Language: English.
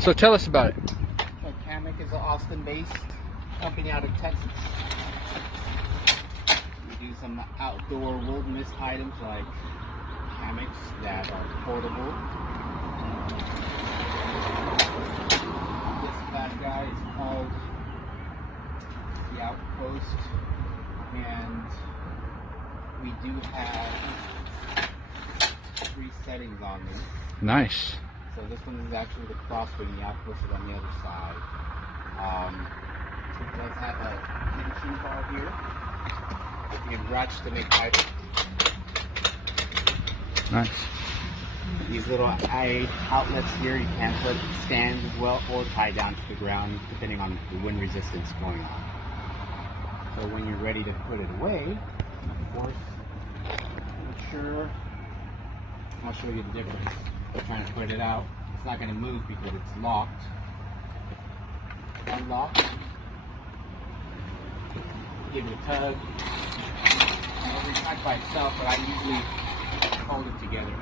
So tell us about it. So Kammok is an Austin-based company out of Texas. We do some outdoor wilderness items like hammocks that are portable. This bad guy is called the Outpost, and we do have 3 settings on this. Nice. So this one is actually the crosswing, the Outpost is on the other side. It does have a tension bar here. You can ratchet to make tighter. Nice. These little outlets here, you can put stands as well, or tie down to the ground, depending on the wind resistance going on. So when you're ready to put it away, of course, make sure, I'll show you the difference. We're trying to put it out. It's not going to move because it's locked. Unlock. Give it a tug. And it'll retract by itself, but I usually hold it together.